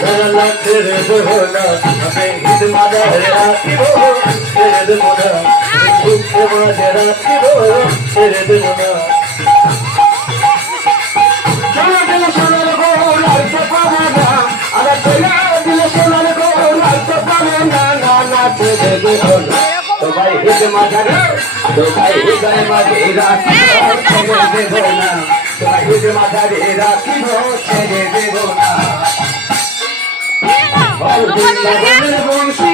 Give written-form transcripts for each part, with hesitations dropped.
না ছেড়ে দেবো না আমি ঈদ মাঝে রাখিব ছেড়ে দেবো না দুঃখে মাঝে রাখিব ছেড়ে দেবো না সোনার গোল আর তো পাবো না আমার দিলে সোনার গোল আর তো পাবো না না না ছেড়ে দেবো না তোমায় ঈদ মাঝে তোমায় ঈদ মাঝে রাখিব ছেড়ে দেবো না তোমায় ঈদ মাঝে রাখিব ছেড়ে দেবো না বংশী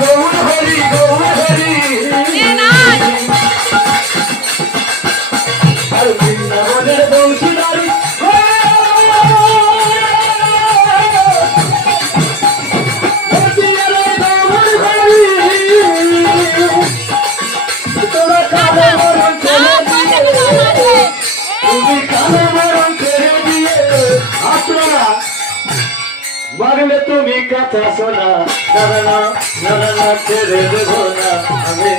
গৌর হরি গৌর হরি আর বৃন্দাবনের বংশীধারী তোরা কালো মরণ ছেড়ে তুমি কালো মরণ ছেড়ে দিয়ে আপনারা মারলে তুমি কথা শোনা না না না না ছেড়ে দেবো না আমি